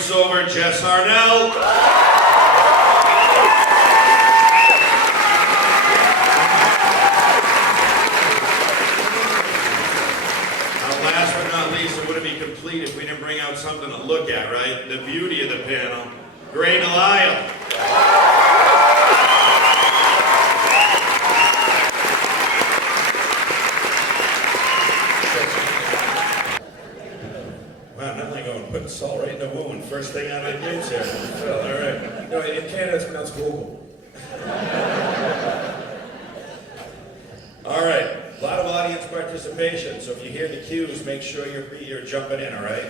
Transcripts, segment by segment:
voiceover, Jess Harnell. Last but not least, it wouldn't be complete if we didn't bring out something to look at, right? The beauty of the panel, Gray Delisle. Wow, nothing like going putting salt right in the wound. First thing out of the gates here. Well, all right. No, in Canada it's pronounced Google. All right. A lot of audience participation, so if you hear the cues, make sure you're jumping in, all right?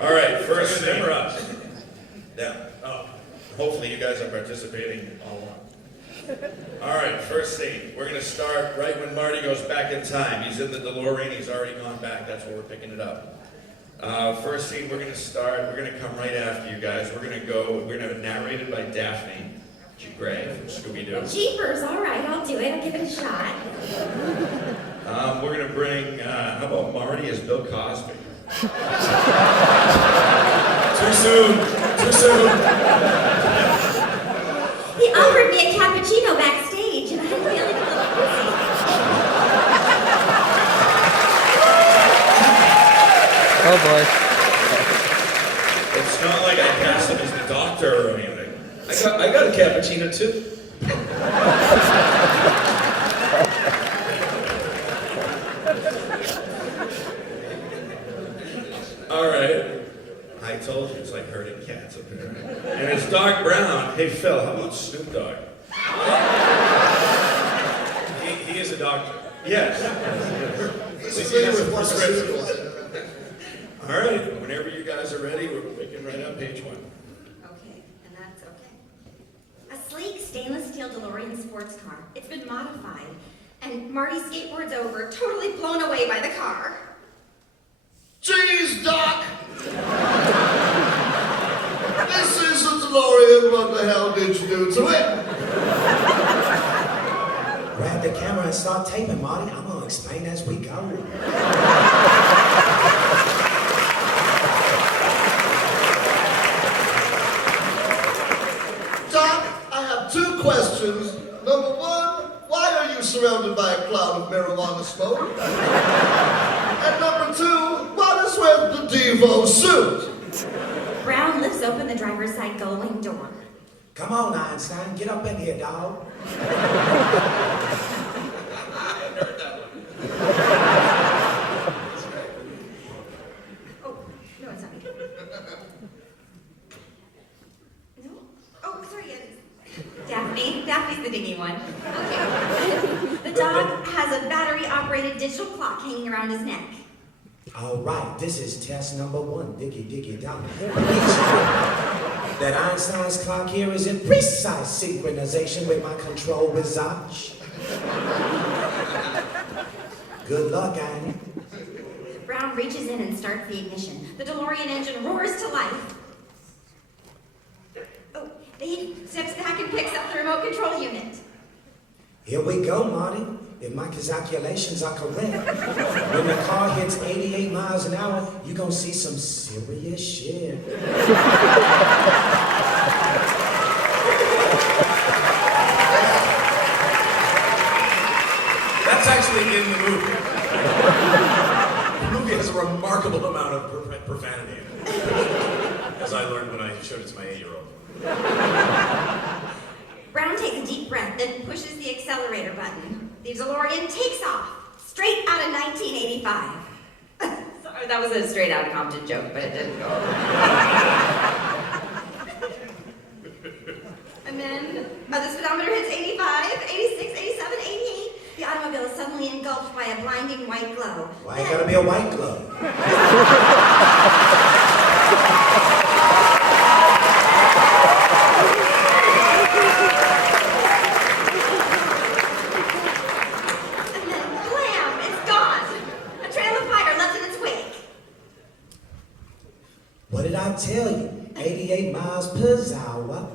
All right, first thing. Yeah. Oh, hopefully you guys are participating all along. All right, first scene. We're going to start right when Marty goes back in time. He's in the DeLorean. He's already gone back. That's where we're picking it up. First scene, we're going to start. We're going to come right after you guys. We're going to have it narrated by Daphne Gray from Scooby-Doo. Jeepers, all right, I'll do it. I'll give it a shot. We're going to bring, how about Marty as Bill Cosby? Too soon. Too soon. He offered me a cappuccino backstage, and I'm feeling a little busy. Oh boy. It's not like I cast him as the doctor or anything. I got a cappuccino too. All right. I told you, it's like herding cats up there. And it's dark brown. Hey, Phil, how about Snoop Dogg? He is a doctor. Yes. He's with prescriptions. All right. Whenever you guys are ready, we're picking right up page 1. Okay, and that's okay. A sleek stainless steel DeLorean sports car. It's been modified, and Marty skateboards over, totally blown away by the car. Jeez, Doc! This is a DeLorean, what the hell did you do to it? Grab the camera and start taping, Marty. I'm gonna explain as we go. Doc, I have 2 questions. Number 1, why are you surrounded by a cloud of marijuana smoke? And number 2, what is with the Devo suit? Brown lifts open the driver's side gullwing door. Come on, Einstein, get up in here, dog. Oh, no, it's not me. No? Oh, sorry, Daphne. Daphne's the dingy one. Okay. The dog has a battery-operated digital clock hanging around his neck. All right, this is test number 1. Diggy, dog. That Einstein's clock here is in precise synchronization with my control visage. Good luck, Annie. Brown reaches in and starts the ignition. The DeLorean engine roars to life. Oh, he steps back and picks up the remote control unit. Here we go, Marty. If my calculations are correct, when the car hits 88 miles an hour, you're gonna see some serious shit. That's actually in the movie. The movie has a remarkable amount of profanity in it, as I learned when I showed it to my 8-year-old. Brown takes a deep breath, then pushes the accelerator button. The DeLorean takes off, straight out of 1985. Sorry, that was a straight out of Compton joke, but it didn't go over. And then the speedometer hits 85, 86, 87, 88. The automobile is suddenly engulfed by a blinding white glow. Why it gotta be a white glove? And then, blam, it's gone. A trail of fire left in its wake. What did I tell you? 88 miles per hour.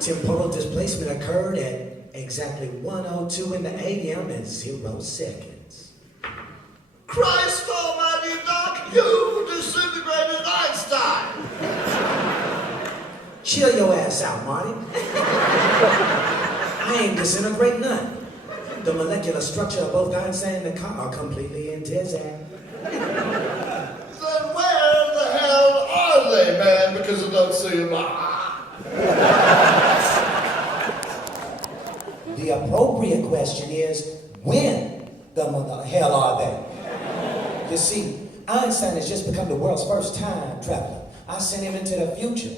Temporal displacement occurred at exactly 1:02 in the AM and 0 seconds. Christ almighty, Doc, you disintegrated Einstein! Chill your ass out, Marty. I ain't disintegrate none. The molecular structure of both Einstein and the car are completely intact. Then where the hell are they, man? Because I don't see them. The appropriate question is, when the hell are they? You see, Einstein has just become the world's first time traveler. I sent him into the future.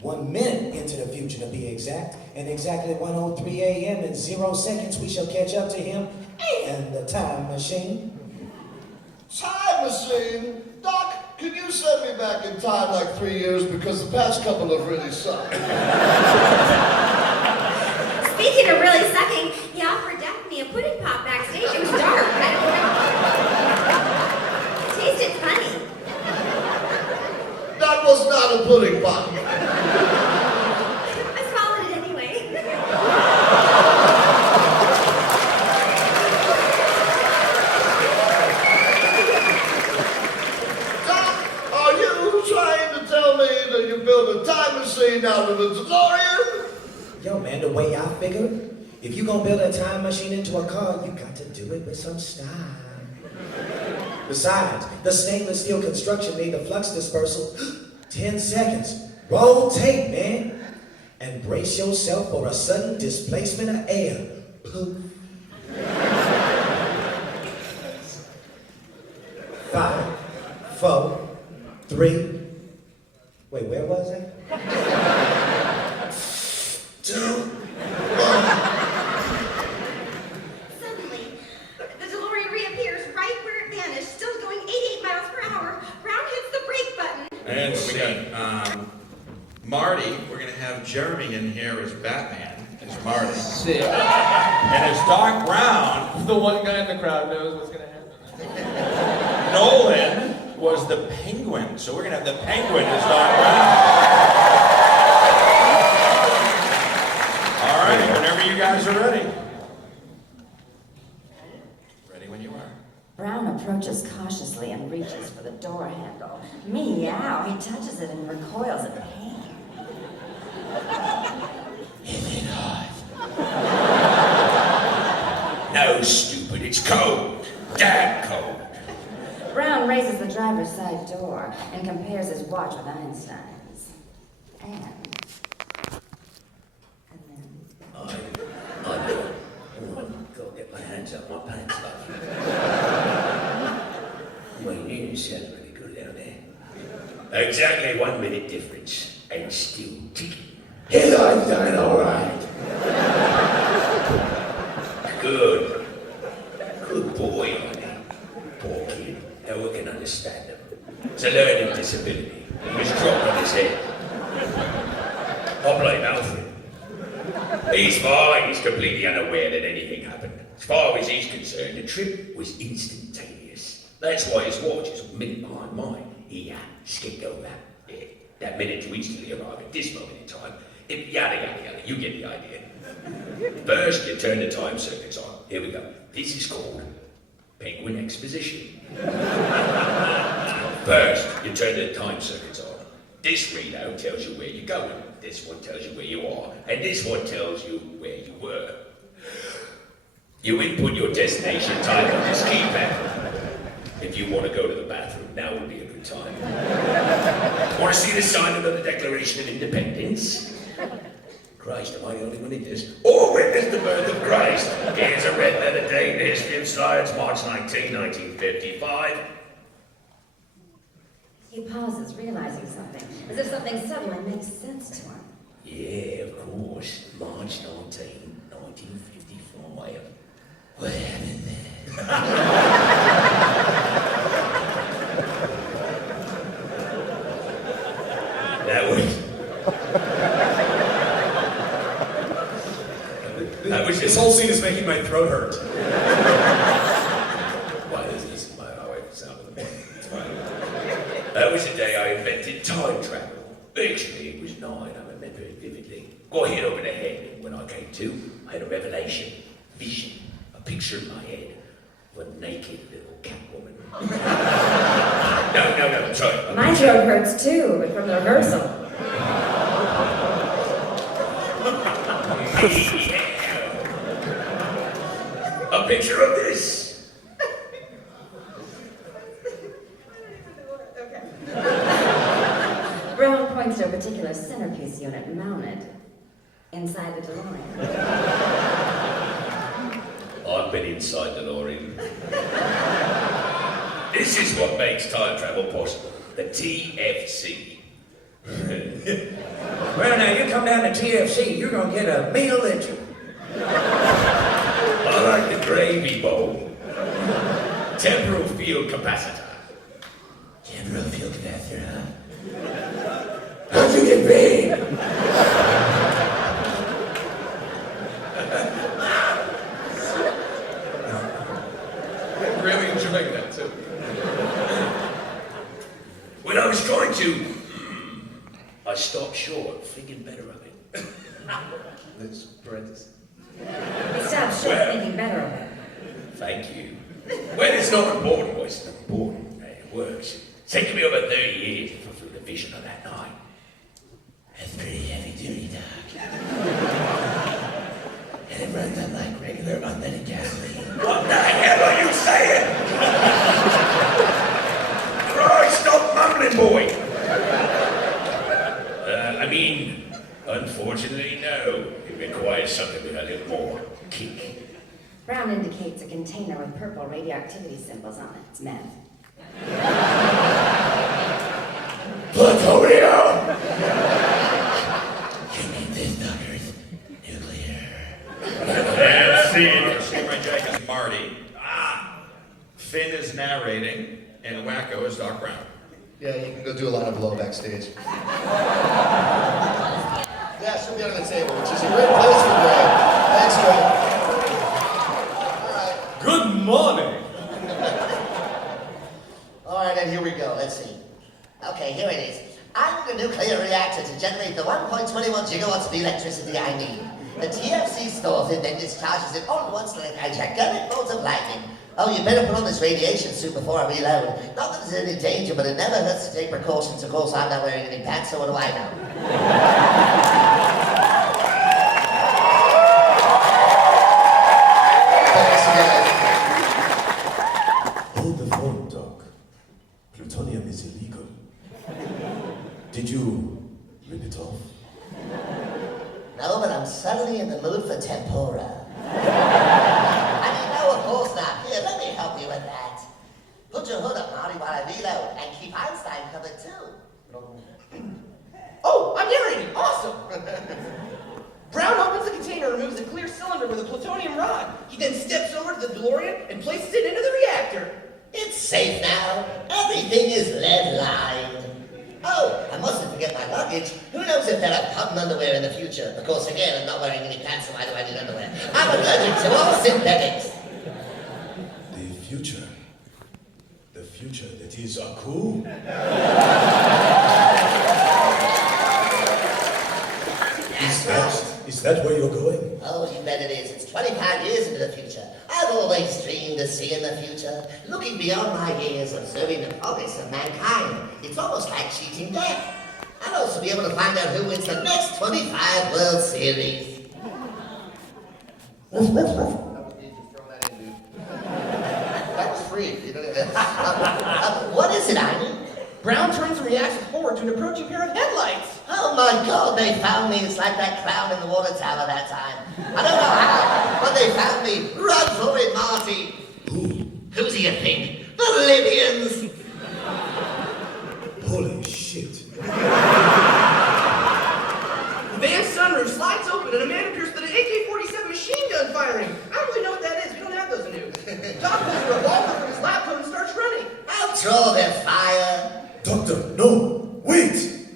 1 minute into the future to be exact. And exactly 1:03 a.m. in 0 seconds we shall catch up to him and the time machine. Time machine? Doc, can you send me back in time like 3 years because the past couple have really sucked? Speaking of really sucking, he offered Daphne a pudding pop backstage. It was dark. I don't know. It tasted funny. That was not a pudding pop. I swallowed it anyway. Doc, are you trying to tell me that you built a time machine out of a DeLorean? Yo, man, the way I figure, if you gonna build a time machine into a car, you got to do it with some style. Besides, the stainless steel construction made the flux dispersal 10 seconds. Roll tape, man. And brace yourself for a sudden displacement of air. Poof. 5, 4, 3. Wait, where was I? 2, 1. Suddenly, the DeLorean reappears right where it vanished, still going 88 miles per hour. Brown hits the brake button. And scene. Marty, we're going to have Jeremy in here as Batman, as Marty. Sick. And as Doc Brown, The one guy in the crowd knows what's gonna happen. Nolan was the Penguin. So we're going to have the Penguin as Doc Brown. All right, whenever you guys are ready. Ready when you are. Brown approaches cautiously and reaches for the door handle. Meow, he touches it and recoils in pain. Is it hot? No, stupid, it's cold. Damn cold. Brown raises the driver's side door and compares his watch with Einstein's. And then... I know. Go get my hands up my pants, love. My news sounds really good down there. Exactly 1 minute difference, and still ticking. Hell, I've done all right. Good. Good boy, honey. Poor kid. Now we can understand him. It's a learning disability. He was dropped on his head. I blame Alfred. He's fine. He's completely unaware that anything happened. As far as he's concerned, the trip was instantaneous. That's why his watch is a minute behind mine. He skipped over that minute to instantly arrive at this moment in time. Yada, yada, yada. You get the idea. First, you turn the time circuits on. Here we go. This is called Penguin Exposition. First, you turn the time circuits on. This readout tells you where you're going. This one tells you where you are. And this one tells you where you were. You input your destination time on this keypad. If you want to go to the bathroom, now would be a good time. Want to see the sign of the Declaration of Independence? Christ, am I the only one in this? Or witness the birth of Christ. Here's a red letter date in history of science, March 19, 1955. He pauses, realizing something, as if something suddenly makes sense to him. Yeah, of course. March 19, 1955. What happened there? This whole scene is making my throat hurt. Why is this my sound of the morning? It's fine. That was the day I invented time travel. Actually, it was 9, I remember it vividly. Got hit over the head, and when I came to, I had a revelation, vision, a picture in my head of a naked little cat woman. No, sorry. My throat hurts too, but from the rehearsal. A picture of this. Brown points to a particular centerpiece unit mounted inside the DeLorean. I've been inside DeLorean. This is what makes time travel possible. The TFC. Well, now you come down to TFC, you're gonna get a meal that you. I like the gravy bowl. Temporal field capacitor. Temporal field capacitor, huh? How'd you get paid? I'm really enjoying that too. When I was trying to, I stopped short, thinking better of it. This parenthesis. He stopped short thinking better of it. Thank you. When it's not important, well, it's not important. It works. It's taken me over 30 years to fulfill the vision of that night. That's pretty heavy duty, Doc. And it runs on like regular unleaded gasoline. What the hell are you saying? Christ, stop mumbling, boy. Unfortunately, no. It requires something with a little more kick. Brown indicates a container with purple radioactivity symbols on it. It's meth. Plutonium! You need this, Doctors. Nuclear. That's it. Samurai Jack is Marty. Finn is narrating, and Wacko is Doc Brown. Yeah, you can go do a lot of blow backstage. Yeah, she'll be under the table, which is a great place for Greg. Thanks, Greg. All right. Good morning. All right, and here we go. Let's see. Okay, here it is. I'm the nuclear reactor to generate the 1.21 gigawatts of electricity I need. The TFC stores it, then discharges it all at once like a gigantic bolt of lightning. Oh, you better put on this radiation suit before I reload. Not that there's any danger, but it never hurts to take precautions. Of course, I'm not wearing any pants, so what do I know? Hold the phone, Doc. Plutonium is illegal. Did you rip it off? No, but I'm suddenly in the mood for tempura. No, of course not. Here, let me help you with that. Put your hood up, Marty, while I reload, and keep Einstein covered too. Oh, I'm narrating. Awesome. Brown opens the container and removes a clear cylinder with a plutonium rod. He then steps over to the DeLorean and places it into the reactor. It's safe now. Everything is lead-lined. Oh, I mustn't forget my luggage. Who knows if they'll have cotton underwear in the future? Of course, again, I'm not wearing any pants, so why do I need underwear? I'm allergic to all synthetics. The future. The future that is cool. Is that where you're going? Oh, you bet it is. It's 25 years into the future. I've always dreamed of seeing the future, looking beyond my years, observing the progress of mankind. It's almost like cheating death. I'll also be able to find out who wins the next 25 World Series. That was free. You know, What is it, Ivy? Brown turns and reacts with horror to an approaching pair of headlights. Oh my God, they found me. It's like that clown in the water tower that time. I don't know how, but they found me. Run for it, Marty. Who do you think? The Libyans. Holy shit. The van's sunroof slides open and a man appears with an AK-47 machine gun firing. I don't really know what that is. We don't have those new. Doc pulls a revolver from his lap coat and starts running. I'll draw their fire. Doctor, no! Wait!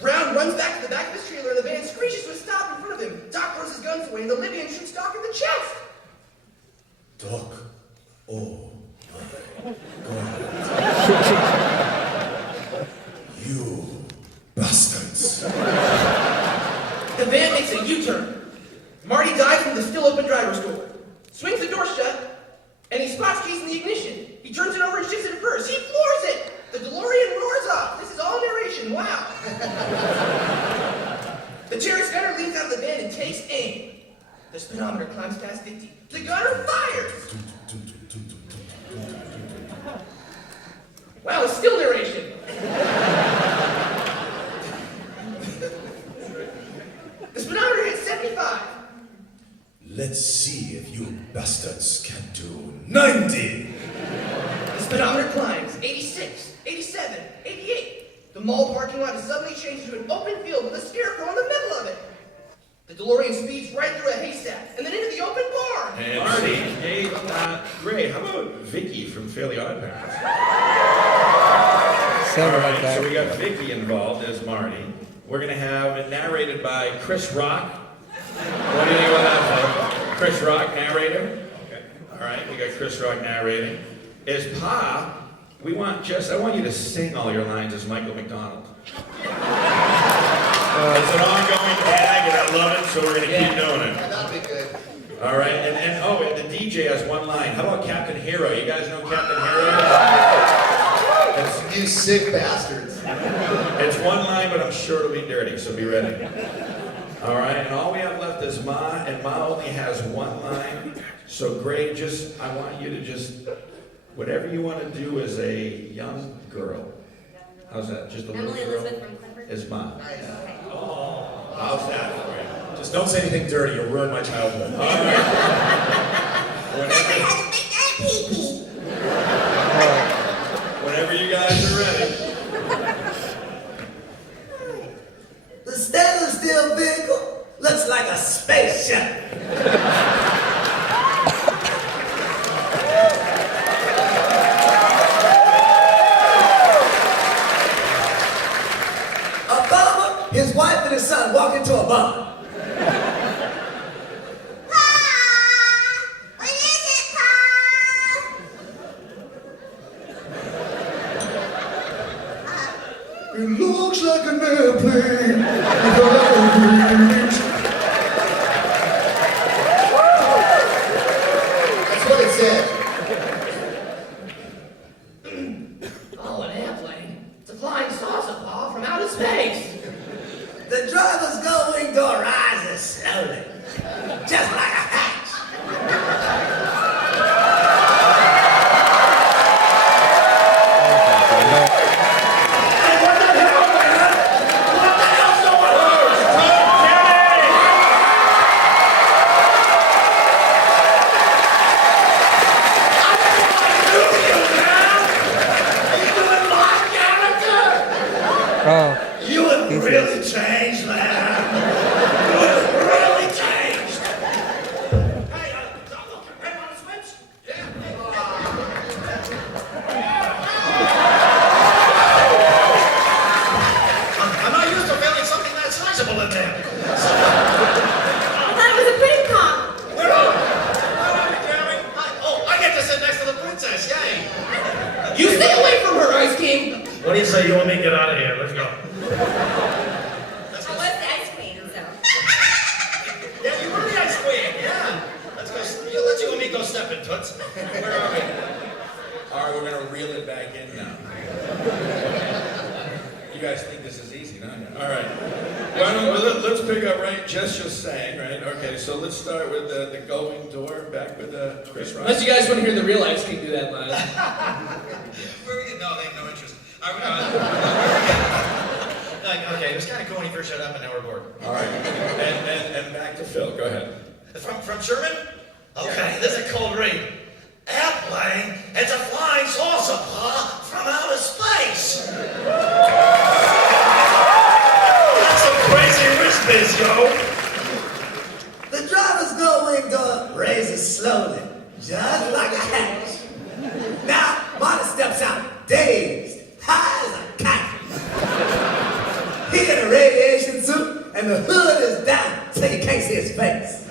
Brown runs back to the back of his trailer and the van screeches to a stop in front of him. Doc throws his guns away and the Libyan shoots Doc in the chest. Doc. Oh my God. You bastards. The van makes a U-turn. Marty dives from the still open driver's door, swings the door shut, and he spots keys in the ignition. He turns it over and shifts it reverse. He floors it. The DeLorean roars off. This is all narration. Wow. The Cherry Scanner leans out of the van and takes aim. The speedometer climbs past 50. The gunner fires! Wow, it's still narration. The speedometer hits 75. Let's see if you bastards can do 90. The speedometer climbs 86, 87, 88. The mall parking lot is suddenly changed to an open field with a scarecrow in the middle of it. The DeLorean speeds right through a haystack and then into the open barn. And Marty, hey, Gray, how about Vicky from Fairly Odd Parents? All right, so we got Vicky involved as Marty. We're gonna have it narrated by Chris Rock. What do you think about that, fellas? Chris Rock, narrator. Okay. All right, we got Chris Rock narrating. As Pa, I want you to sing all your lines as Michael McDonald. It's an ongoing gag, and I love it, so we're gonna keep doing it. That'd be good. All right, and the DJ has one line. How about Captain Hero? You guys know Captain Hero? You sick bastards. It's one line, but I'm sure it'll be dirty, so be ready. All right, and all we have left is Ma, and Ma only has one line. So Gray, I want you to whatever you want to do as a young girl. How's that? Just a little Emily girl? Elizabeth from Clifford. Is Ma. Okay. How's that for you? Just don't say anything dirty, you'll ruin my childhood. All right. Whenever you guys are ready. The stainless steel vehicle looks like a spaceship. A farmer, his wife and his son walk into a barn. It looks like an airplane. That's what it said. Oh, an airplane. It's a flying saucer, Pa, from outer space. The driver's going door rises slowly, just like a hatch. You have really changed, man. You have really changed. Hey, look, red on the switch? Yeah. I'm not used to feeling something that sizable in there. I thought it was a prank call. Where are we, Jeremy? Oh, I get to sit next to the princess, yay. You stay away from her, Ice King. What do you say? You and me get out of here. Let's go. I was the ice queen, so. Yeah, you were the ice queen, yeah. Let's you and me go step in, Toots. Where are we? All right, we're gonna reel it back in now. You guys think this is easy, don't you? All right. Let's pick up right. Jess just sang, right? Okay, so let's start with the going door. Back with Chris Rock. Unless you guys want to hear the real Ice King do that line. No, they have no interest. Okay, it was kind of cool when he first showed up, and now we're bored. All right, and back to Phil. Go ahead. From Sherman? Okay, this is a cold read. Airplane, it's a flying saucer, Pa, from outer space. That's some crazy wrist yo. The driver's going door raises slowly, just like a hatch. Now, Marty steps out, dazed, high as a kite. He in a radiation suit, and the hood is down, so you can't see his face.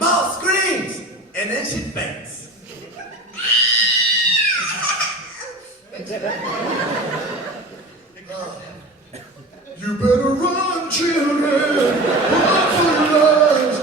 Ma screams, and then she faints. You better run, children. Run for your lives.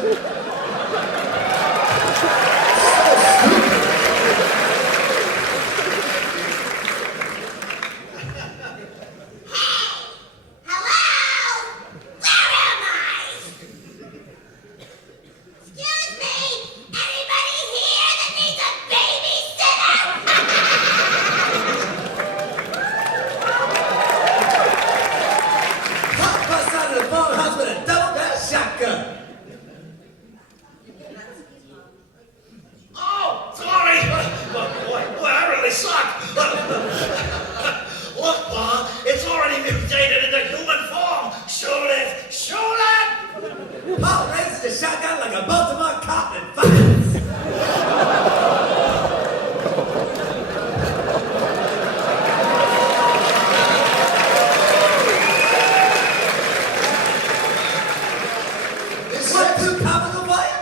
Department of Finance. What too comical for you?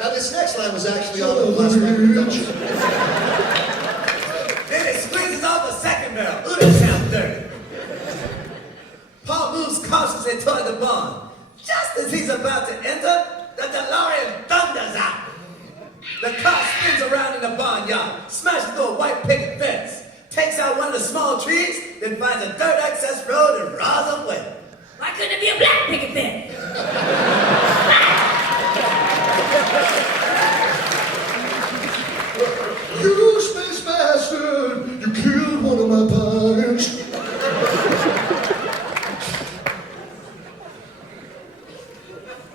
Now, this next line was actually on the last record. Then it squeezes off the second barrel. Ooh, that sounds dirty. Paul moves cautiously toward the barn. Just as he's about to enter, the DeLorean thunders out. The car spins around in the barnyard, smashes through a white picket fence, takes out one of the small trees, then finds a dirt access road and rides away. Why couldn't it be a black picket fence? You space bastard! You killed one of my pirates!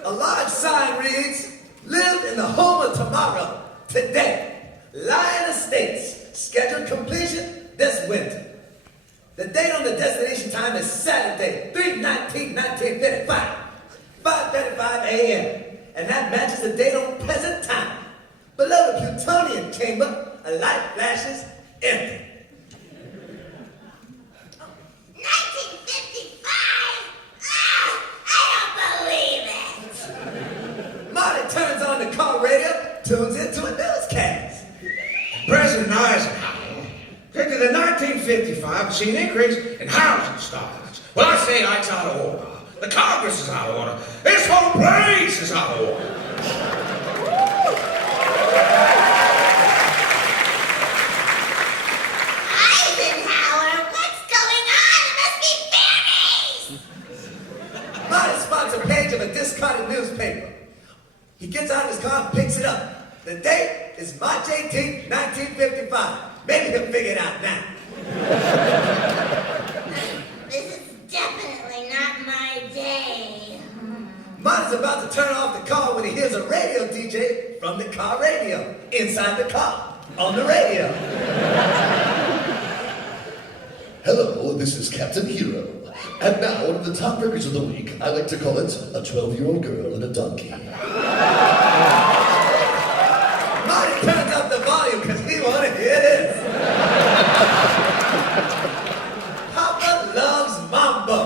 A large sign reads, "Live in the home of tomorrow, today. Lion Estates, scheduled completion this winter." The date on the destination time is Saturday, 3/19/1955, 5:35 a.m. And that matches the date on present time. Below the plutonium chamber, a light flashes empty. 1955? I don't believe it. Marty turns on the car radio, tunes into a newscast. President Eisenhower predicted the 1955 to see an increase in housing starts. Well, I say it's out of order. The Congress is out of order. This whole place is out of order. Eisenhower, what's going on? It must be fairies! Marty spots a page of a discarded newspaper. He gets out of his car and picks it up. The date is March 18th, 1955. Maybe he'll figure it out now. This is definitely not my day. Marty's about to turn off the car when he hears a radio DJ from the car radio. Inside the car, on the radio. Hello, this is Captain Hero. And now, one of the top records of the week, I like to call it a 12-year-old girl and a donkey. Marty turns up the volume because he want to hear this. Papa Loves Mambo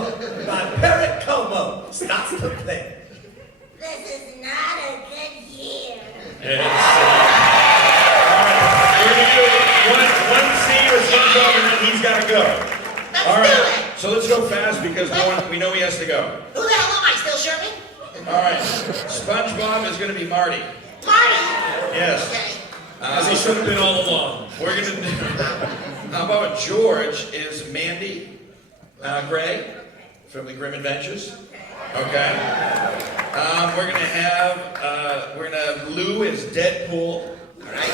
by Perry Como starts to play. This is not a good year. We're gonna do one scene with SpongeBob and then he's gotta go. All right, so let's go fast because we know he has to go. Who the hell am I, still Sherman? All right, SpongeBob is gonna be Marty. Marty! Yes. Okay. As he should have been all along. We're gonna do. How about George is Mandy Gray from the Grim Adventures? Okay. We're gonna have Lou is Deadpool. All right.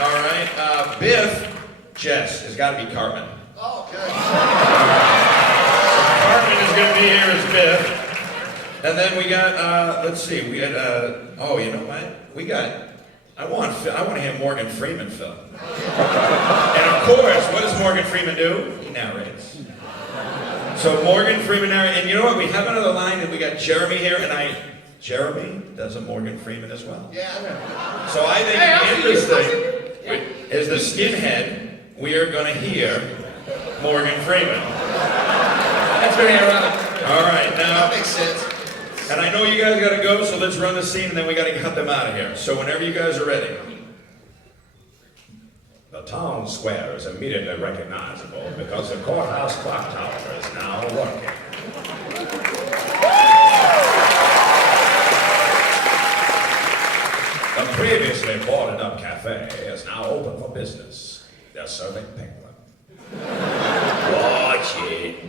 All right. Biff, Jess has got to be Cartman. Oh, okay. Cartman is going to be here as Biff. And then we got, let's see, we had, oh, you know what? I want to hear Morgan Freeman film. And of course, what does Morgan Freeman do? He narrates. So Morgan Freeman narrates, and you know what? We have another line, and we got Jeremy here, and Jeremy does a Morgan Freeman as well. Yeah, I know. So I think interesting is the skinhead, we are going to hear Morgan Freeman. That's very ironic. All right, now, That makes sense. and I know you guys got to go, so let's run the scene, and then we got to cut them out of here. So whenever you guys are ready. The town square is immediately recognizable because the courthouse clock tower is now working. The previously boarded up cafe is now open for business. They're serving penguin. Watch it.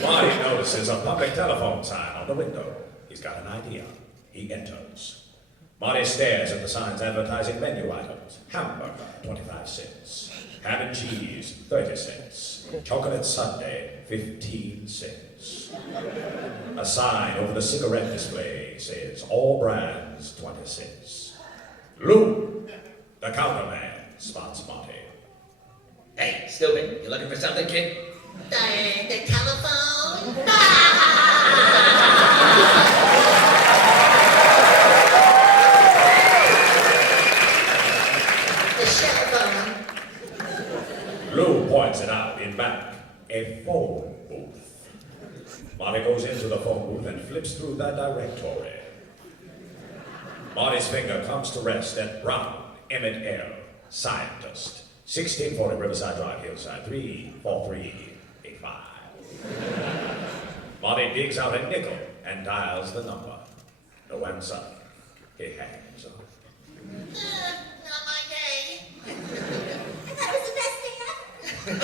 Marty notices a public telephone sign on the window. He's got an idea. He enters. Marty stares at the signs advertising menu items. Hamburger, 25 cents. Ham and cheese, 30 cents. Chocolate sundae, 15 cents. A sign over the cigarette display says all brands, 20 cents. Lou, the counterman, spots Marty. Hey, stupid. You looking for something, kid? The telephone? into the phone booth and flips through the directory. Marty's finger comes to rest at Brown, Emmett L., scientist, 1640 Riverside Drive, Hillside, 34385. Marty digs out a nickel and dials the number. No answer. He hangs up. Not my day. I thought it was the best thing ever.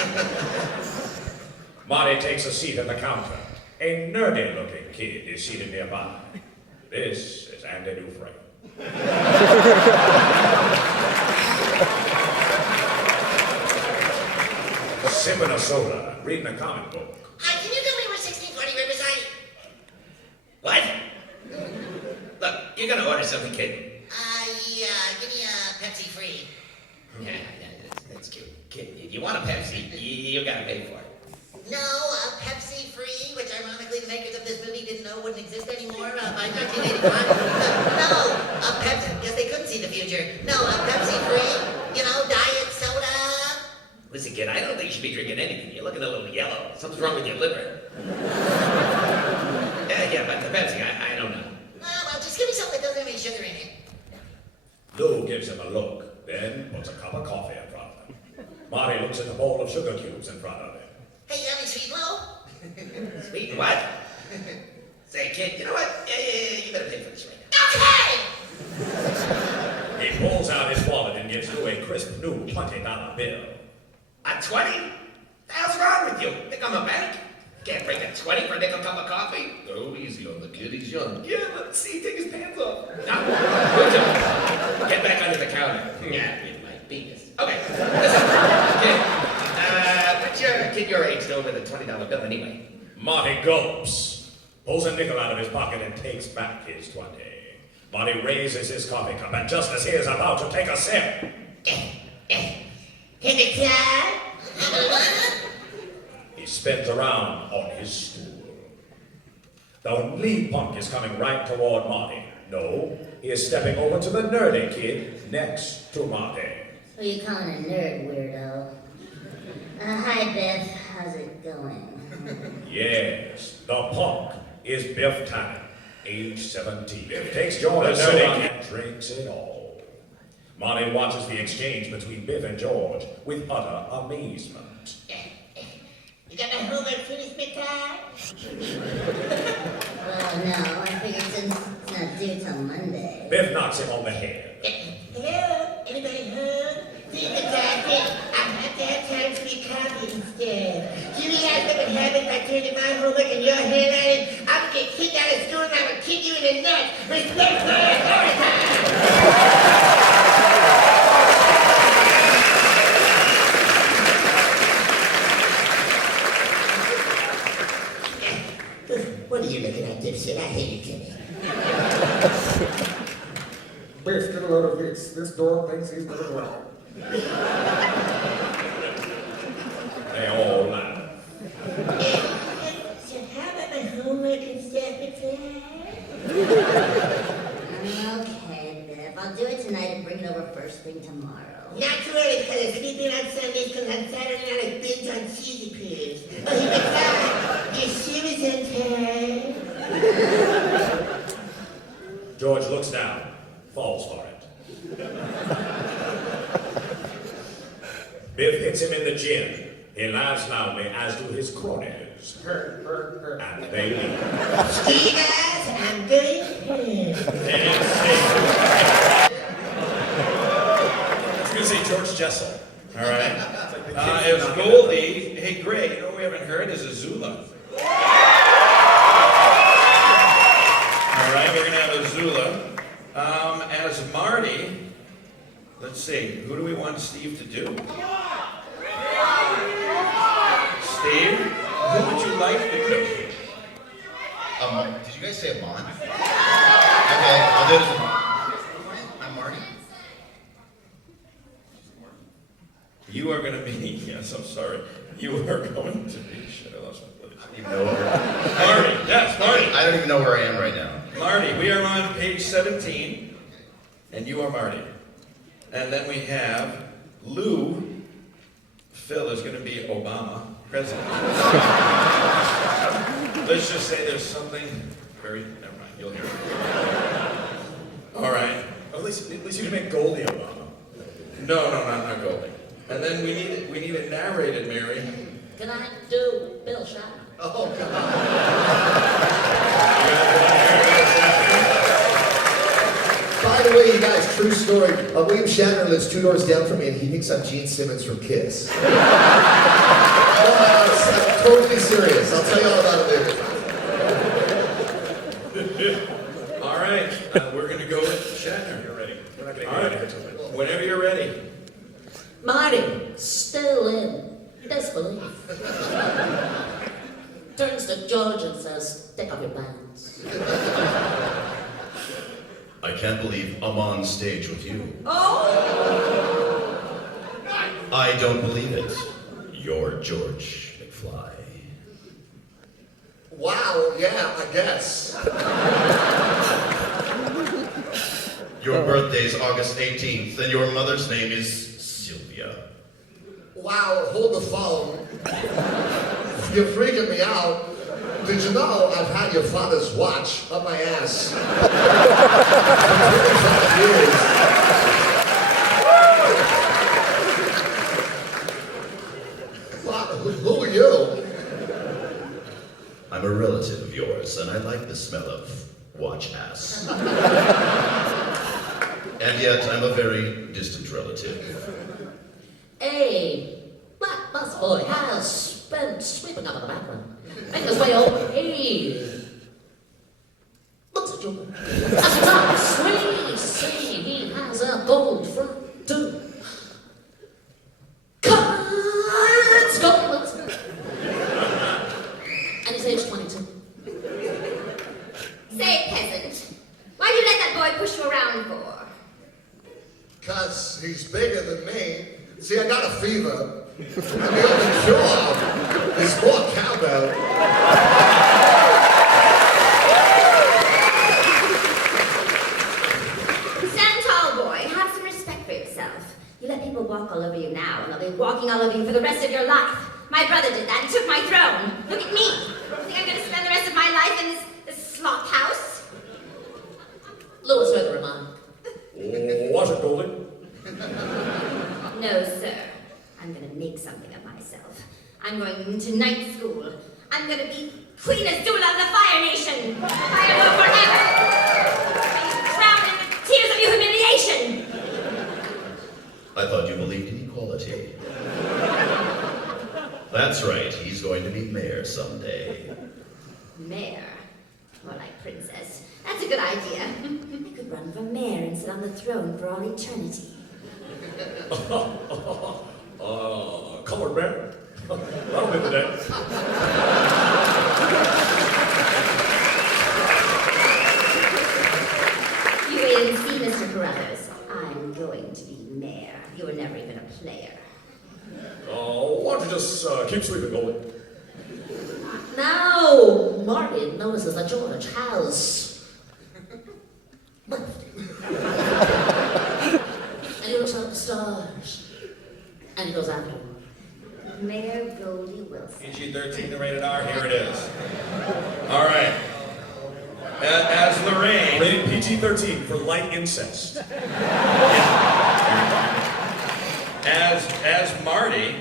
Marty takes a seat at the counter. A nerdy-looking kid is seated nearby. This is Andy Dufresne. Sipping a soda, reading a comic book. Hi, can you tell me where 1640 Riverside? What? Look, you're gonna order something, kid. Yeah, give me a Pepsi free. Yeah, that's cute. Kid, if you want a Pepsi, you gotta pay for it. No, a Pepsi free, which ironically the makers of this movie didn't know wouldn't exist anymore by 1985. No, a Pepsi, guess they couldn't see the future. No, a Pepsi free, diet soda. Listen, kid, I don't think you should be drinking anything. You're looking a little yellow. Something's wrong with your liver. Yeah, but the Pepsi, I don't know. Well, just give me something that doesn't have any sugar in it. Lou gives him a look, then puts a cup of coffee in front of him. Marty looks at the bowl of sugar cubes in front of him. Hey, you have any sweet blow? Sweet what? Say, kid, you know what? Yeah, you better pay for this right now. Okay! He pulls out his wallet and gives Lou a crisp new $20 bill. A 20? The hell's wrong with you? Think I'm a bank? Can't break a 20 for a nickel cup of coffee? Oh, easy on the kid, he's young. Yeah, but see, take his pants off. Now, get back under the counter. Yeah, it might be this. Okay, listen, kid. What's your kid your age know with a $20 bill anyway? Marty gulps, pulls a nickel out of his pocket and takes back his 20. Marty raises his coffee cup, and just as he is about to take a sip, Hit the club? he spins around on his stool. The lead punk is coming right toward Marty. No, he is stepping over to the nerdy kid next to Marty. Who you calling a nerd, weirdo? Hi, Beth. How's it going? Yes, the punk is Biff Tannen, age 17. Biff takes George the nerdy and drinks it all. Marty watches the exchange between Biff and George with utter amazement. You got my homework finished, big time? Well, no. I figured since it's not due till Monday. Biff knocks him on the head. Hello? Anybody home? See, the doctor, I'll have to have time for your coffee instead. Do you realize what would happen if I turned in my homework and your handwriting? I would get kicked out of school and I would kick you in the nuts. Respect for authority! What are you looking at, dipshit? I hate you, Jimmy. Biff, get a load of this. This dog thinks he's doing well. They all laugh. So how about my homework and stuff with Okay, Biff. I'll do it tonight and bring it over first thing tomorrow. Not too early, fellas. Anything on Sundays because on Saturday night I binge on cheesy pills. Oh, he was your shoe is untied. George looks down, falls for it. Biff hits him in the chin. He laughs loudly, as do his cronies. And they leave. Ski guys, I'm going home. I was going to say George Jessel. All right. It was Goldie. Hey, Gray, you know what we haven't heard is Azula. All right, we're going to have Azula. As Marty, let's see, who do we want Steve to do? Steve, who would you like to do? Did you guys say Amon? Okay, I'll do it as Amon. I'm Marty. You are going to be, yes, I'm sorry. You are going to be, shit, I lost my place. I don't even know where Marty, yes, Marty. I don't even know where I am right now. Marty, we are on page 17, and you are Marty. And then we have Lou. Phil is going to be Obama. president. Let's just say there's something very, never mind, you'll hear it. All right. At least you can make Goldie Obama. No, not Goldie. And then we need it narrated, Mary. Can I do Bill Shatner? Oh, God. By the way, you guys, true story. William Shatner lives 2 doors down from me, and he picks up Gene Simmons from Kiss. I'm totally serious. I'll tell you all about it later. All right, we're gonna go with Shatner. You're ready. We're not All right, whenever you're ready. Marty, still in disbelief. Turns to George and says, take off your pants. I can't believe I'm on stage with you. Oh! I don't believe it. You're George McFly. Wow, yeah, I guess. Your birthday's August 18th, and your mother's name is Sylvia. Wow, hold the phone. You're freaking me out. Did you know I've had your father's watch up my ass for 25 years? Wow, who are you? I'm a relative of yours, and I like the smell of watch ass. And yet, I'm a very distant relative. A black busboy has been sweeping up in the background, making his way over. He looks at you. As he talks, we see he has a gold front tooth. Cards gold. And he's age 22. Say, peasant, why do you let that boy push you around for? Because he's bigger than me. See, I got a fever. And the only cure is more cowbell. Stand tall, boy. Have some respect for yourself. You let people walk all over you now, and they'll be walking all over you for the rest of your life. My brother did that. He took my throne. Look at me. You think I'm going to spend the rest of my life in this slop house? Louis heard the remark. Was it Goldie? No, sir. I'm going to make something of myself. I'm going to night school. I'm going to be Queen Azula of the Fire Nation. Fire Lord forever. Be drowned in the tears of humiliation. I thought you believed in equality. That's right, he's going to be mayor someday. Mayor. More like princess. That's a good idea. I could run for mayor and sit on the throne for all eternity. Colored bear. That'll be the day. You wait and see, Mr. Carruthers. I'm going to be mayor. You were never even a player. Why don't you just keep sleeping, Goldie? Now, Marty notices that George has left. And he looks up at the stars. And he goes after him. Mayor Goldie Wilson. PG-13 to rated R, here it is. All right. As Lorraine. Rated PG-13 for light incest. As Marty,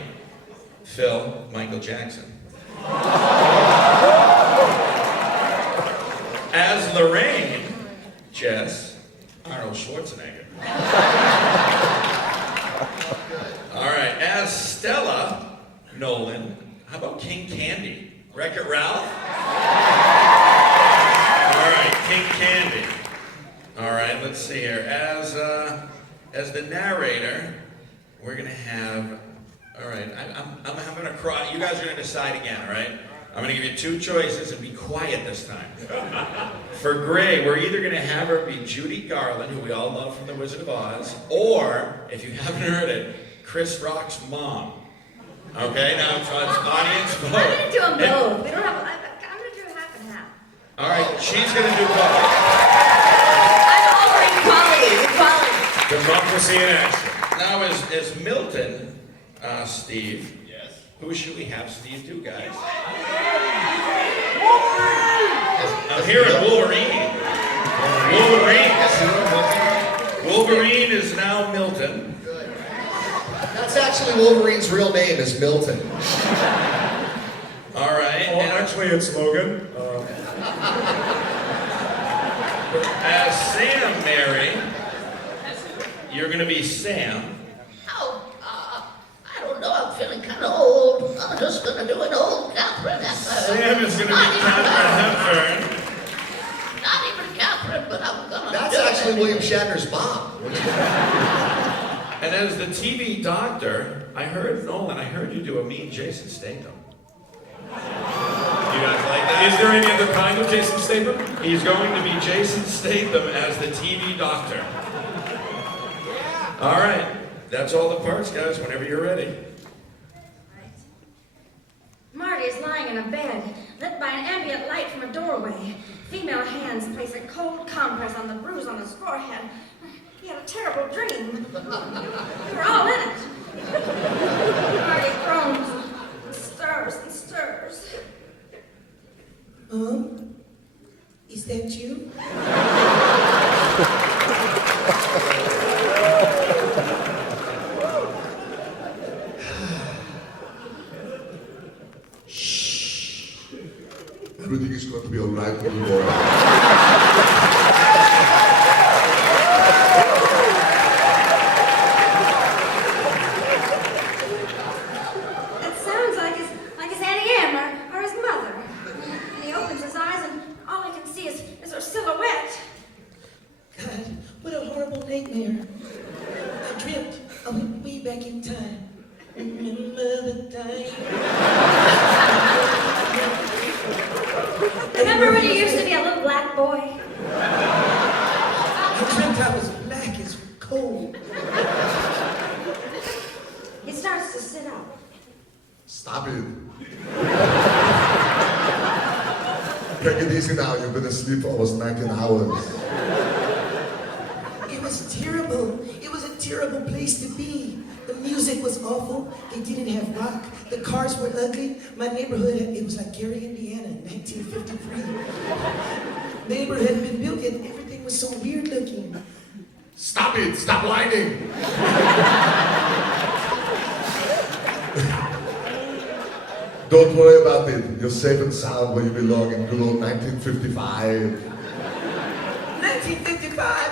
Phil, Michael Jackson. As Lorraine, Jess, Arnold Schwarzenegger. All right, as Stella, Nolan, how about King Candy? Wreck-It Ralph? All right, King Candy. All right, let's see here. As the narrator, we're gonna have, all right, I'm gonna cry. You guys are gonna decide again, all right? I'm gonna give you 2 choices and be quiet this time. For Gray, we're either gonna have her be Judy Garland, who we all love from The Wizard of Oz, or, if you haven't heard it, Chris Rock's mom. Okay, now it's audience vote. I'm gonna do them both. We don't have. I'm gonna do half and half. All right, she's gonna do both. I'm all for equality. Equality. Democracy in action. Now, as Milton, Steve. Yes. Who should we have Steve do, guys? Wolverine! I'm hearing Wolverine. Wolverine is now Milton. That's actually Wolverine's real name is Milton. All right. Oh, actually, it's Logan. As Sam, Mary, you're going to be Sam. Oh, I don't know. I'm feeling kind of old. I'm just going to do an old Catherine. Sam is going to be Catherine Hepburn. Not even Catherine, but I'm going to That's actually William Shatner's mom. And as the TV doctor, I heard you do a mean Jason Statham. You guys like that? Is there any other kind of Jason Statham? He's going to be Jason Statham as the TV doctor. All right. That's all the parts, guys, whenever you're ready. Marty is lying in a bed, lit by an ambient light from a doorway. Female hands place a cold compress on the bruise on his forehead. He had a terrible dream. We're all in it. Marty groans and stirs and stirs. Is that you? Everything is going to be all right, little boy. That sounds like his Auntie Em or his mother. And he opens his eyes and all I can see is her silhouette. God, what a horrible nightmare. I dreamt I went way back in time. Remember the time. Remember when you used to be a little black boy? I dreamt I was black as coal. He starts to sit up. Stop it. Take it easy now. You've been asleep for almost 19 hours. It was terrible. It was a terrible place to be. The music was awful. They didn't have rock. The cars were ugly. My neighborhood, it was like Gary, Indiana in 1953. The neighborhood had been built and everything was so weird looking. Stop it. Stop whining. Don't worry about it. You're safe and sound where you belong in good old 1955. 1955?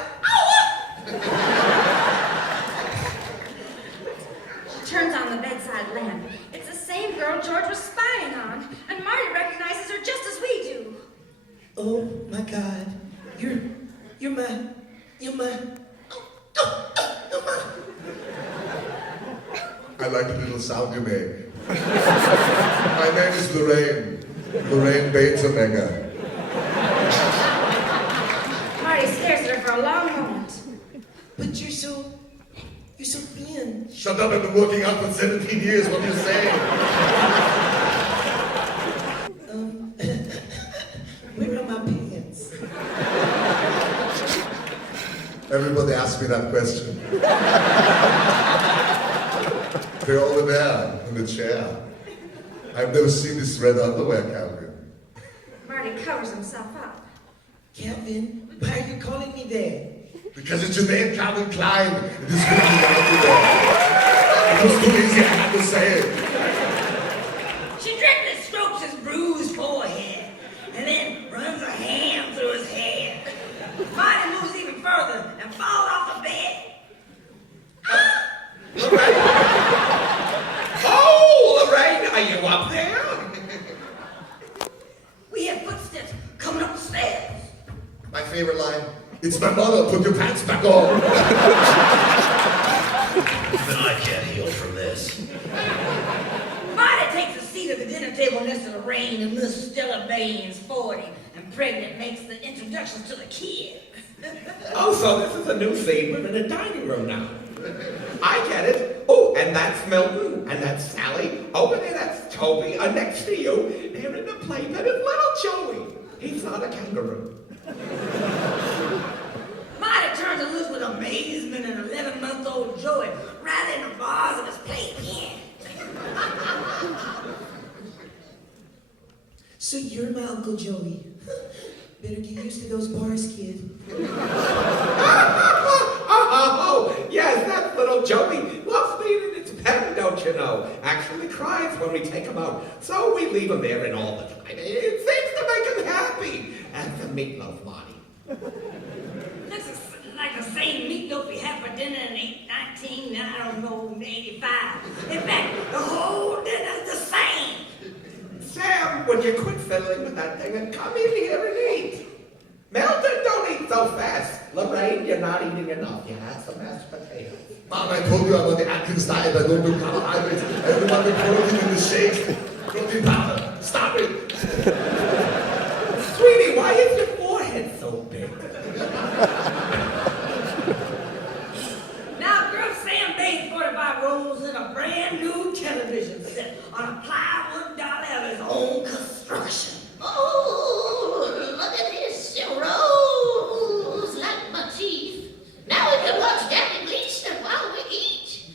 She turns on the bedside lamp. It's the same girl George was spying on, and Marty recognizes her just as we do. Oh my God. You're my. I like the little sound you make. My name is Lorraine. Lorraine Bates Omega. Marty stares at her for a long moment. But you're so thin. Shut up, I've been working out for 17 years. What are you saying? Where are my pants? Everybody asks me that question. They're over there in the chair. I've never seen this red underwear, Calvin. Marty covers himself up. Calvin, why are you calling me that? Because it's your name, Calvin Klein. It is really underwear. It was too easy, I had to say it. She gently strokes his bruised forehead and then runs a hand through his hair. Marty moves even further and falls off the bed. Oh, Lorraine, are you up there? We hear footsteps coming up the stairs. My favorite line, it's my mother, put your pants back on. I can't heal from this. Marty takes a seat at the dinner table next to Lorraine, and Miss Stella Baines, 40 and pregnant, makes the introductions to the kids. Oh, so this is a new scene. We're in a dining room now. I get it. Oh, and that's Milton, and that's Sally. Over there, that's Toby. And next to you, they're in the playpen of little Joey. He's not a kangaroo. Marty turns to look with amazement at 11-month-old Joey right in the bars of his playpen. So you're my Uncle Joey. Better get used to those bars, kid. Oh, yes, that little Joey loves being in its pen, don't you know? Actually cries when we take him out, so we leave him there in all the time. It seems to make him happy. And the meatloaf, Marty. This is like the same meatloaf we had for dinner in 1985. In fact, the whole dinner's the same. Sam, would you quit fiddling with that thing and come in here and eat? Melton, don't eat so fast. Lorraine, you're not eating enough. You had some mashed potatoes. Mom, I told you I'm on the Atkins diet. I don't do carbohydrates. I don't want the protein in the shakes. Protein powder. Stop it. Sweetie, why is your forehead so big? Now, girl, Sam made 45 rolls in a brand new television set on a plywood dolly of his own construction. Oh, look at this. It rolls like my teeth. Now we can watch Daddy Gleason while we eat.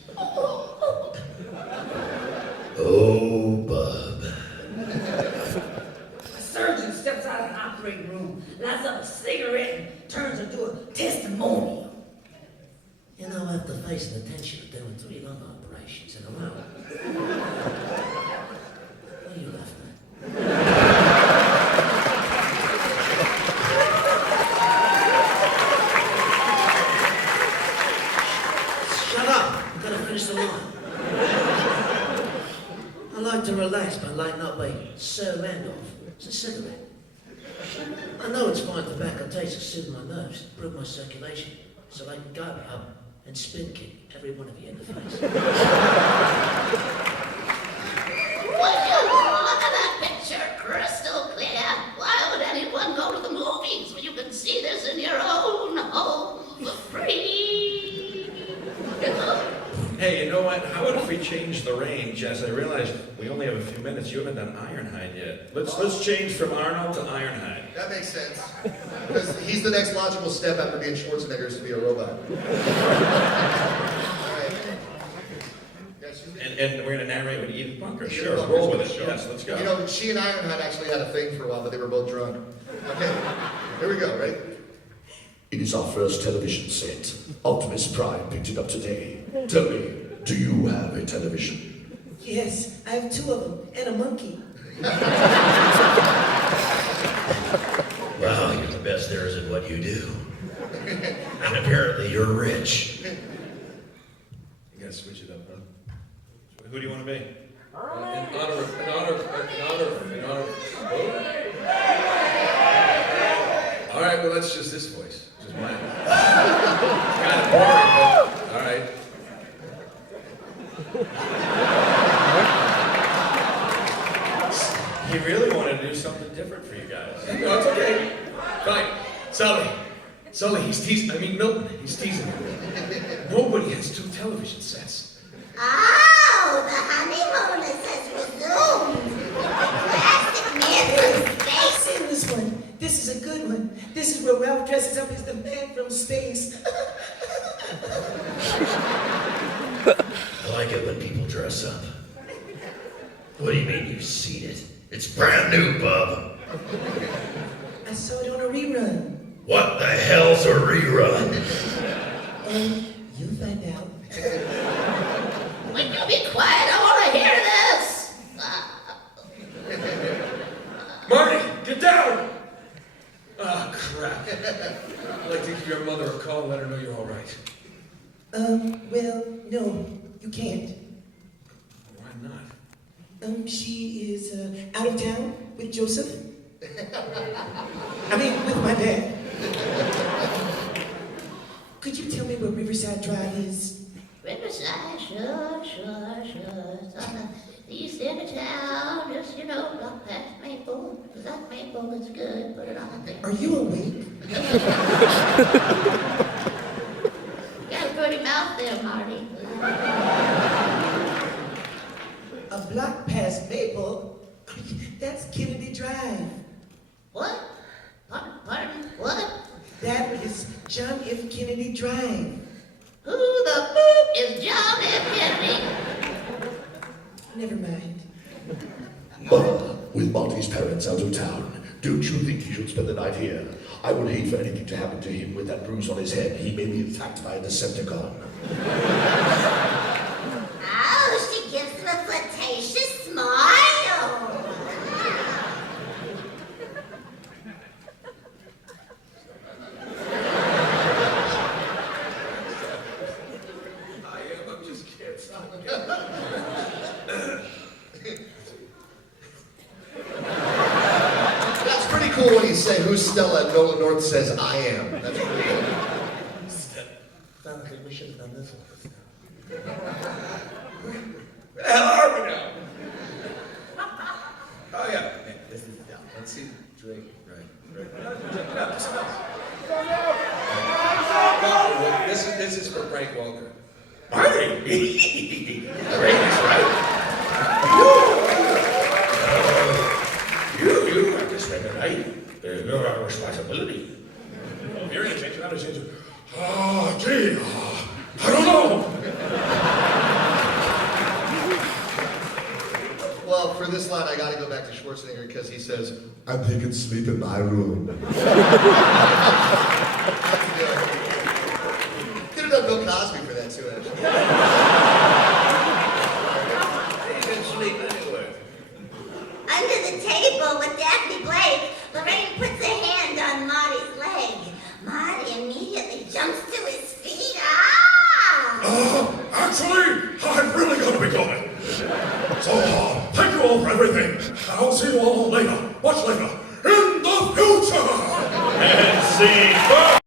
Oh, bub. A surgeon steps out of an operating room, lights up a cigarette, and turns into a testimonial. You know, after facing the tension of doing 3 lung operations in a row. What are you laughing at? Shut up! I've got to finish the line. I like to relax by lighting up a Sir Randolph. It's a cigarette. I know it's fine tobacco taste to soothe my nerves, improve my circulation, so I can go up and spin kick every one of you in the face. Would you look at that picture, crystal clear? Why would anyone go to the movies when you can see this in your own home for free? Hey, you know what? How about if we change the range? As I realized we only have a few minutes. You haven't done Ironhide yet. Let's change from Arnold to Ironhide. That makes sense. Because he's the next logical step after being Schwarzenegger is to be a robot. And we're going to narrate with Edith Bunker. Edith Sure, Bunker's roll with the it. show. Yes, let's go. You know, she and Ironhide actually had a thing for a while, but they were both drunk. Okay, here we go, right? It is our first television set. Optimus Prime picked it up today. Tell me, do you have a television? Yes, I have 2 of them and a monkey. Wow, you're the best there is at what you do. And apparently you're rich. You got to switch it up, huh? Who do you want to be? In honor of. All right, well, that's just this voice. Just mine. It's kind of boring, but all right. He really wanted to do something different for you guys. No, it's okay. Fine. Sully, he's teasing. I mean, Milton, he's teasing me. Nobody has 2 television sets. Oh, the honeymoon has resumed. Plastic man from space. I've seen this one. This is a good one. This is where Ralph dresses up as the man from space. I like it when people dress up. What do you mean you've seen it? It's brand new, bub. I saw it on a rerun. What the hell's a rerun? You find out. Will you be quiet? I want to hear this. Marty, get down! Ah, crap. I'd like to give your mother a call and let her know you're all right. Well, no, you can't. Why not? She is out of town with Joseph. I mean, with my dad. Could you tell me where Riverside Drive is? Riverside, sure. It's on the east end of town, just, not past Maple. Because that Maple is good, put it on there. Are you awake? Got a pretty mouth there, Marty. A block past Maple? That's Kennedy Drive. What? Pardon? What? That is John F. Kennedy Drive. Who the boop is John F. Kennedy? Never mind. Mother, with Monty's parents out of town. Don't you think he should spend the night here? I would hate for anything to happen to him with that bruise on his head. He may be attacked by a Decepticon. Oh, she gives him a flirtatious smile. I'm just kidding. That's pretty cool when you say, who's Stella? And Nolan North says, I am. That's pretty cool. Sounds like we should have done this one. Where the hell are we now? Oh yeah. This is let's see Drake. Right. This is for Frank Walker. Marty! Great, right? You have to spend the night. You're our responsibility. If you're going to change it, I'm going to change it. Gee, I don't know. Well, for this line, I gotta go back to Schwarzenegger because he says, I'm taking sleep in my room. Could have done Bill Cosby for that too, actually. You can sleep anywhere. Under the table with Daphne Blake, Lorraine puts a hand on Marty's leg. Marty immediately jumps to his feet. Actually, I'm really going to be going. So, thank you all for everything. I'll see you all later, much later, in the future. And scene.